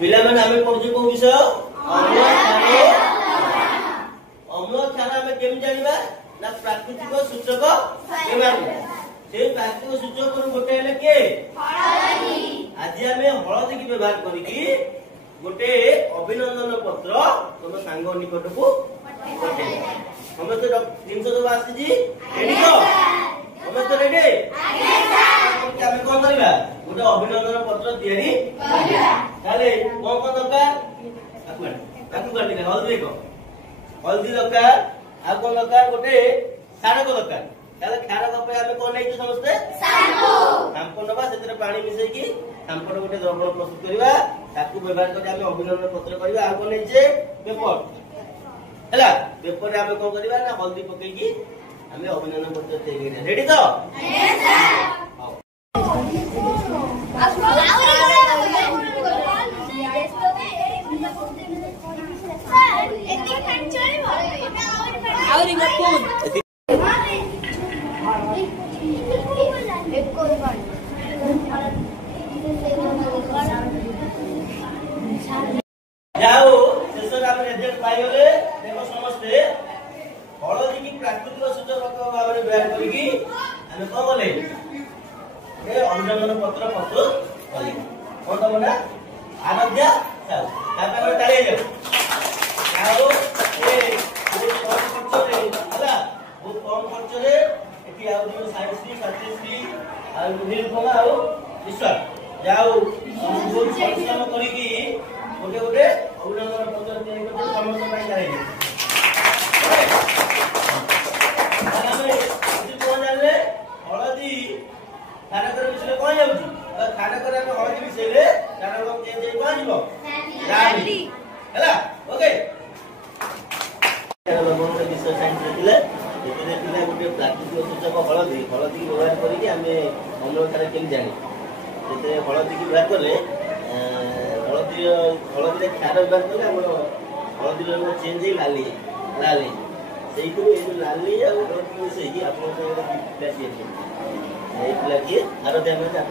पिला माने आमे पढुछु को विषय अम्ल क्षार आमे केम जानिबा ना प्राकृतिक सूचक एमान से प्राकृतिक सूचक को गोटे हेले के हळदी आज आमे हळदी की व्यवहार करिकी गोटे अभिनंदन पत्र तुम सांग निकट को पठे हम तो जिनस सब आसी जी रेडी तो हम तो रेडी आगे सर आमे कोन करबा गोटे अभिनंदन पत्र तयारी करबा ताले कोन कोन दरकार ताकू काटी हल्दी को हल्दी दरकार आ कोन दरकार गोटे सारक दरकार ताले खारक पे आमे कोन नै समझते शाम्पू शाम्पू नबा सेतरे पानी मिसै की शाम्पू गोटे द्रवण प्रस्तुत करबा ताकू व्यवहार कर आमे अभिनंदन पत्र करबा आ कोन नै जे पेपर हला पेपर रे आमे कोन करबा ना हल्दी पकै की आमे अभिनंदन पत्र तैयारी करबा रेडी तो यस जाओ शेष रिजल्ट पाइले देखो समस्ते हलदी की प्राकृतिक सूचक भाव में व्यवहार करी आम कौन कले अभिनंदन पत्र प्रस्तुत कले कौन तुम ना आराध्या साहू ताली जाओ बहुत कम खर्च साइंश्री सत्यश्री नीलकमल आउ ईश्वर जाओ बहुत परिश्रम करी गोटे गोटे अभिनंदन पत्र तैयारी करते समस्त चाहिए कौन जानले हलदी खानकर मिसले कौन जाऊँगी खानकर हलदी मिसेले खानक कौन जीव रानी है ओके विषय साइंस पिला गोटे प्राकृतिक सूचक हलदी हलदी की व्यवहार करके आम अम्ल क्षार केमी जाने हलदी की व्यवहार कले हलदी हलदी क्षार व्यवहार कले आम हलदी चेंज हो लाली लाली से लाली हलदी मिसई आप पिला किए आराध्या आप